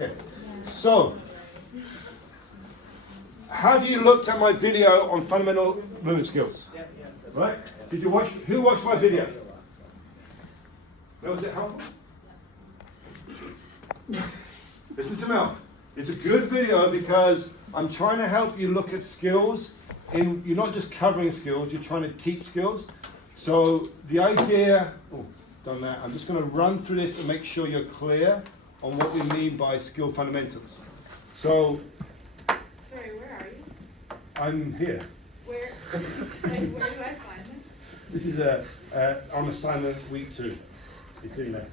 Okay. So, have you looked at my video on fundamental movement skills? Right? Did you watch? Who watched my video? Was it helpful? Listen to Mel. It's a good video because I'm trying to help you look at skills. You're not just covering skills, you're trying to teach skills. So the idea, done that. I'm just going to run through this and make sure you're clear on what we mean by skill fundamentals. So, sorry, where are you? I'm here. Where? Where do I find them? This is on assignment week 2. It's in there.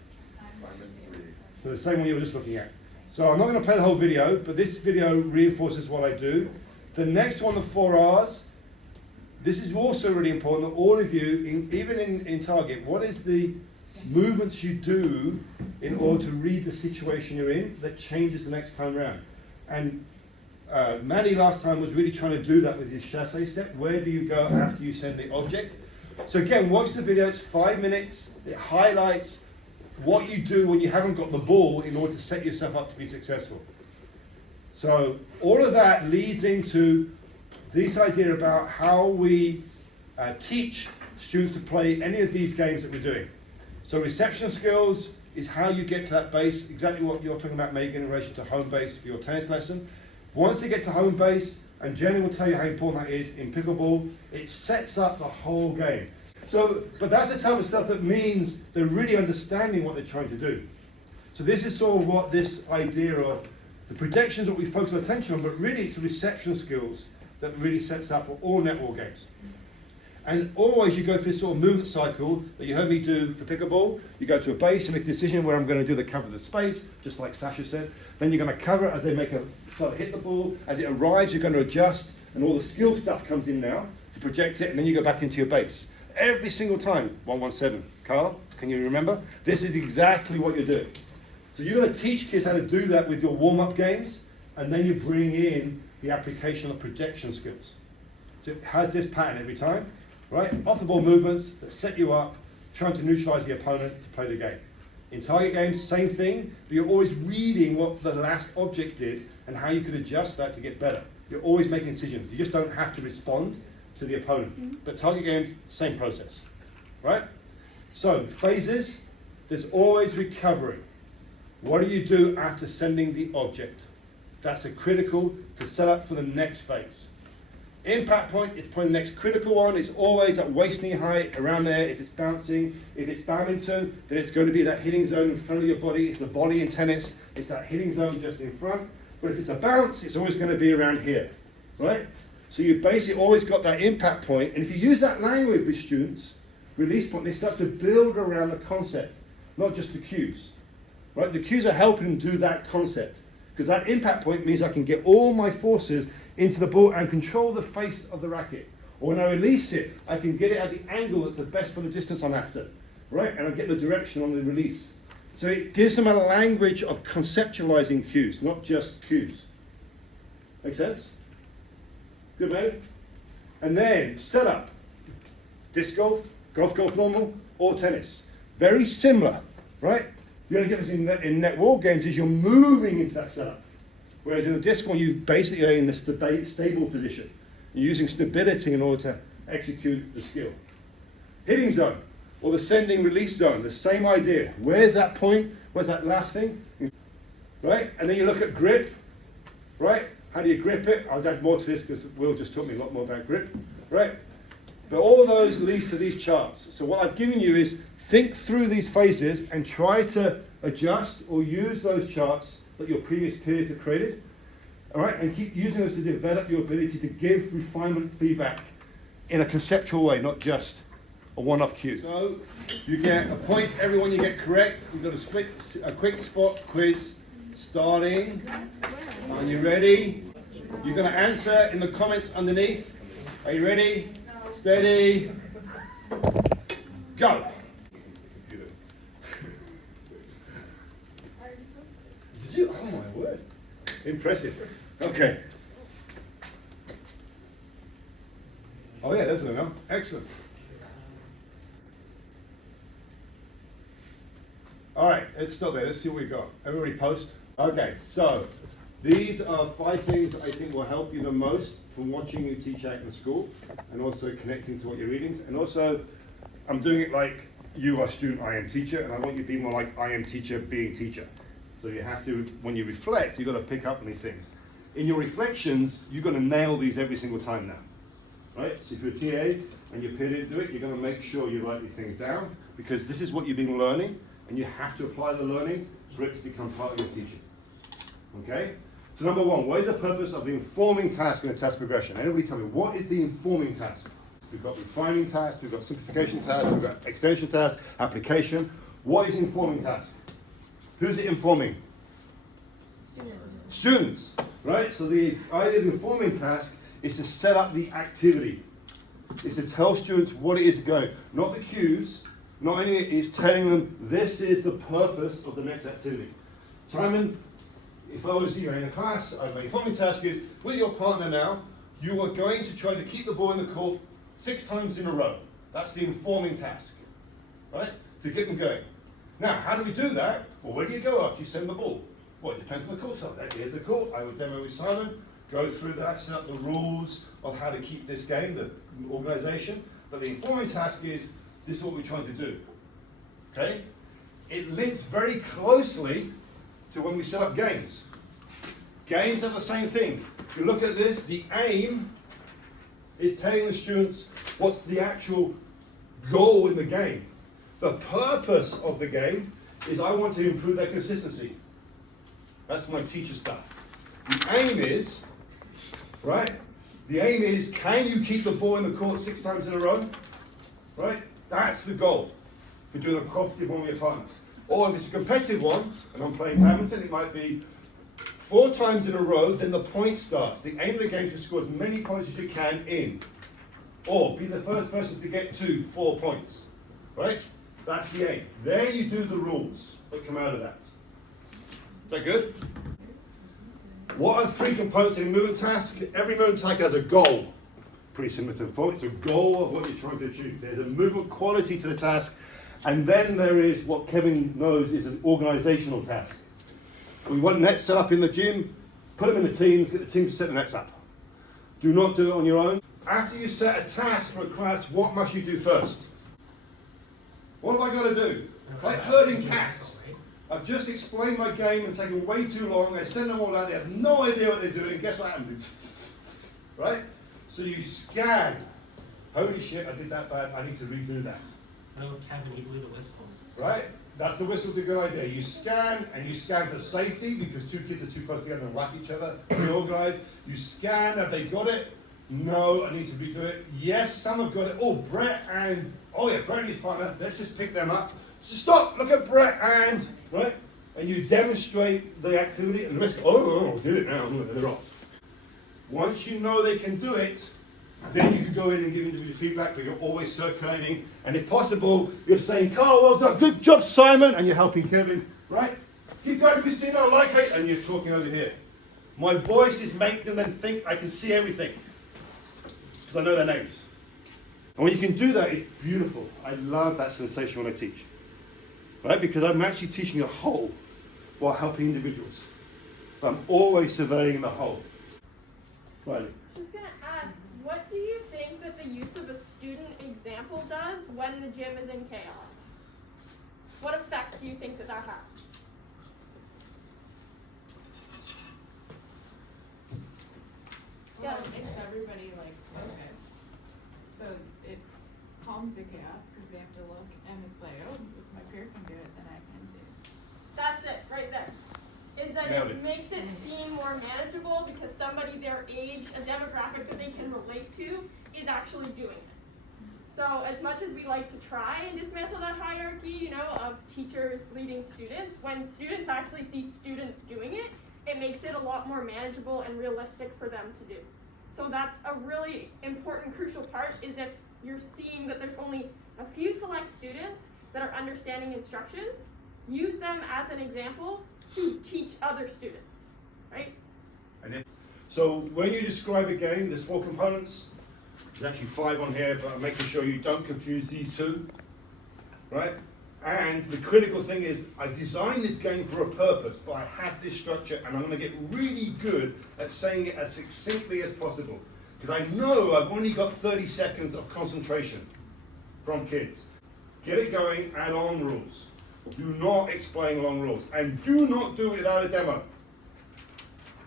So the same one you were just looking at. So I'm not going to play the whole video, but this video reinforces what I do. The next one, the 4 R's, this is also really important that all of you, even in Target, what is the movements you do in order to read the situation you're in that changes the next time around? And Manny last time was really trying to do that with his chasse step. Where do you go after you send the object? So again, watch the video, it's 5 minutes, it highlights what you do when you haven't got the ball in order to set yourself up to be successful. So all of that leads into this idea about how we teach students to play any of these games that we're doing. So reception skills is how you get to that base, exactly what you're talking about, Megan, in relation to home base for your tennis lesson. Once you get to home base, and Jenny will tell you how important that is in pickleball, it sets up the whole game. So, but that's the type of stuff that means they're really understanding what they're trying to do. So this is sort of what this idea of the projections that we focus our attention on, but really it's the reception skills that really sets up for all netball games. And always you go through this sort of movement cycle that you heard me do for pickleball. You go to a base, you make a decision where I'm going to do the cover of the space, just like Sasha said. Then you're going to cover it as they start to hit the ball. As it arrives, you're going to adjust, and all the skill stuff comes in now to project it, and then you go back into your base. Every single time, 117. Carl, can you remember? This is exactly what you're doing. So you're going to teach kids how to do that with your warm-up games, and then you bring in the application of projection skills. So it has this pattern every time, right? Off-the-ball movements that set you up, trying to neutralize the opponent to play the game. In target games, same thing, but you're always reading what the last object did and how you could adjust that to get better. You're always making decisions. You just don't have to respond to the opponent. But target games, same process, right? So phases, there's always recovery. What do you do after sending the object? That's a critical to set up for the next phase. Impact point is probably the next critical one. It's always at waist knee height, around there. If it's bouncing, if it's badminton, then it's going to be that hitting zone in front of your body. It's the body in tennis. It's that hitting zone just in front. But if it's a bounce, it's always going to be around here, right? So you basically always got that impact point. And if you use that language with students, release point, they start to build around the concept, not just the cues, right? The cues are helping them do that concept. Because that impact point means I can get all my forces into the ball and control the face of the racket. Or when I release it, I can get it at the angle that's the best for the distance I'm after, right? And I get the direction on the release. So it gives them a language of conceptualizing cues, not just cues. Make sense? Good, mate? And then setup. Disc golf, golf normal, or tennis. Very similar, right? The only difference in netball games is you're moving into that setup. Whereas in the disc one, you basically are in the stable position. You're using stability in order to execute the skill. Hitting zone, or the sending release zone, the same idea. Where's that point? Where's that last thing? Right? And then you look at grip, right? How do you grip it? I'll add more to this because Will just taught me a lot more about grip, right? But all of those leads to these charts. So what I've given you is think through these phases and try to adjust or use those charts that your previous peers have created, all right? And keep using those to develop your ability to give refinement feedback in a conceptual way, not just a one-off cue. So you get a point, everyone you get correct. You've got a quick spot quiz starting. Are you ready? You're going to answer in the comments underneath. Are you ready? Steady. Go. Did you? Oh my word. Impressive. Okay. Oh yeah, there's one now. Excellent. All right, let's stop there. Let's see what we got. Everybody post. Okay, so these are 5 things I think will help you the most from watching you teach out in school and also connecting to what you're reading. And also, I'm doing it like you are student, I am teacher, and I want you to be more like I am teacher being teacher. So you have to, when you reflect, you've got to pick up on these things. In your reflections, you've got to nail these every single time now. Right? So if you're a TA and you're paid to do it, you're going to make sure you write these things down because this is what you've been learning and you have to apply the learning for it to become part of your teaching. Okay? So number 1, what is the purpose of the informing task in a task progression? Anybody tell me, what is the informing task? We've got refining task, we've got simplification task, we've got extension task, application. What is informing task? Who's it informing? Students, right? So the idea of the informing task is to set up the activity. It's to tell students what it is going, not the cues, not only it's telling them this is the purpose of the next activity. Simon, if I was in a class, my informing task is, with your partner now, you are going to try to keep the ball in the court 6 times in a row. That's the informing task, right? To get them going. Now, how do we do that? Well, where do you go after you send the ball? Well, it depends on the court. So here's the court. I will demo with Simon, go through that, set up the rules of how to keep this game, the organization. But the informing task is, this is what we're trying to do, okay? It links very closely to when we set up games. Games are the same thing. If you look at this, the aim is telling the students what's the actual goal in the game. The purpose of the game is I want to improve their consistency. That's my teacher stuff. The aim is, right? The aim is, can you keep the ball in the court 6 times in a row? Right? That's the goal. If you're doing a cooperative one with your partners. Or if it's a competitive one, and I'm playing badminton, it might be 4 times in a row, then the point starts. The aim of the game is to score as many points as you can in. Or be the first person to get to 4 points. Right? That's the aim. Then you do the rules that come out of that. Is that good? What are 3 components in a movement task? Every movement task has a goal. Pretty similar to before. It's a goal of what you're trying to achieve. There's a movement quality to the task, and then there is what Kevin knows is an organizational task. We want nets set up in the gym, put them in the teams, get the team to set the nets up. Do not do it on your own. After you set a task for a class, what must you do first? What have I got to do? It's like herding cats. I've just explained my game and taken way too long. I send them all out, they have no idea what they're doing. Guess what happens? Right? So you scan. Holy shit, I did that bad, I need to redo that. That was Kevin, he blew the whistle. Right? That's the whistle's a good idea. You scan, and you scan for safety, because 2 kids are too close together and whack each other. Reorganize. You scan, have they got it? No, I need to redo it. Yes, some have got it. Oh, Brett and his partner, let's just pick them up. Stop, look at Brett and, right? And you demonstrate the activity, and the rest go, oh, did it now, they're off. Once you know they can do it, then you can go in and give individual feedback, but you're always circulating. And if possible, you're saying, Carl, well done, good job, Simon, and you're helping Kevin, right? Keep going, Christina, I like it, and you're talking over here. My voice is making them think I can see everything, because I know their names. And when you can do that, it's beautiful. I love that sensation when I teach, right? Because I'm actually teaching a whole while helping individuals. But I'm always surveying the whole. Riley. I was going to ask, what do you think that the use of a student example does when the gym is in chaos? What effect do you think that that has? Well, it makes everybody like focus. So it calms the chaos because they have to look and it's like, oh, if my peer can do it, then I can too. That's it, right there. Is that Nailed it it. makes it seem more manageable because somebody their age, a demographic that they can relate to, is actually doing it. So as much as we like to try and dismantle that hierarchy, you know, of teachers leading students, when students actually see students doing it, it makes it a lot more manageable and realistic for them to do. So that's a really important, crucial part, is if you're seeing that there's only a few select students that are understanding instructions, use them as an example to teach other students, right? So when you describe a game, there's 4 components. There's actually 5 on here, but I'm making sure you don't confuse these 2, right? And the critical thing is, I designed this game for a purpose, but I have this structure, and I'm going to get really good at saying it as succinctly as possible. Because I know I've only got 30 seconds of concentration from kids. Get it going, add on rules. Do not explain long rules. And do not do it without a demo.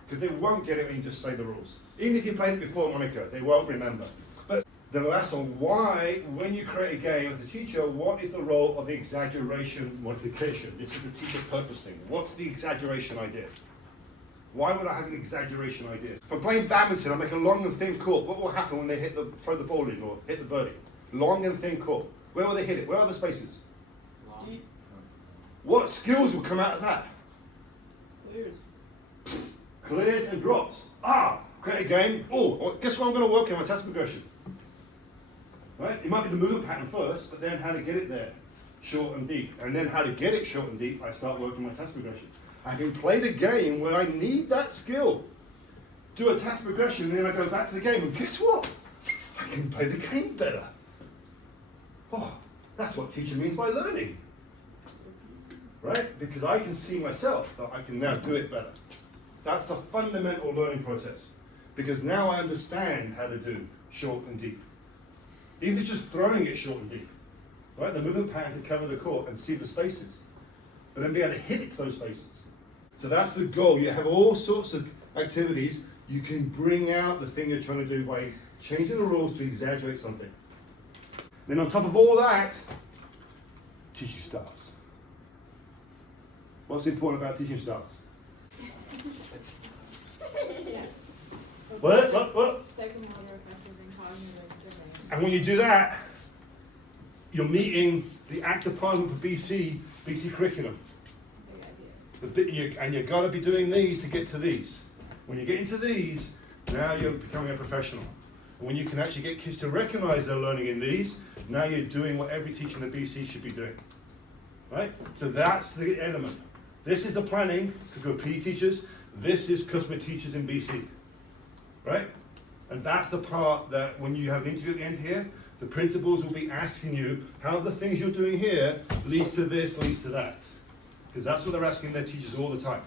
Because they won't get it when you just say the rules. Even if you played it before, Monica, they won't remember. But then the last one, why, when you create a game as a teacher, what is the role of the exaggeration modification? This is the teacher purpose thing. What's the exaggeration idea? Why would I have an exaggeration idea? If I'm playing badminton, I make a long and thin court. What will happen when they throw the ball in or hit the birdie? Long and thin court. Where will they hit it? Where are the spaces? Deep. What skills will come out of that? Clears. Clears and drops. Create a game. Guess what I'm going to work on my task progression. Right? It might be the movement pattern first, but then how to get it there, short and deep. And then how to get it short and deep, I start working my task progression. I can play the game where I need that skill. Do a task progression, and then I go back to the game, and guess what? I can play the game better. Oh, that's what teacher means by learning. Right? Because I can see myself that I can now do it better. That's the fundamental learning process. Because now I understand how to do short and deep. Even if it's just throwing it short and deep. Right? The movement pattern to cover the court and see the spaces. But then be able to hit it to those spaces. So that's the goal. You have all sorts of activities. You can bring out the thing you're trying to do by changing the rules to exaggerate something. Then on top of all that, teaching styles. What's important about teaching styles? What? Psychomotor, affective, and cognitive domain. And when you do that, you're meeting the active department for BC curriculum. Big idea. And you've got to be doing these to get to these. When you get into these, now you're becoming a professional. And when you can actually get kids to recognize they're learning in these, now you're doing what every teacher in the BC should be doing. Right? So that's the element. This is the planning for PE teachers. This is customer teachers in BC. Right? And that's the part that when you have an interview at the end here, the principals will be asking you how the things you're doing here leads to this, leads to that. Because that's what they're asking their teachers all the time.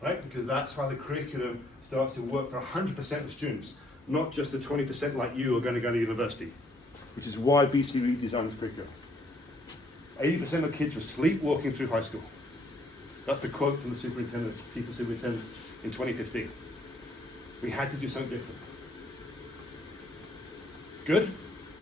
Right? Because that's how the curriculum starts to work for 100% of students, not just the 20% like you are going to go to university. Which is why BC redesigned its curriculum. 80% of kids were sleepwalking through high school. That's the quote from the superintendents, teacher superintendents in 2015. We had to do something different. Good?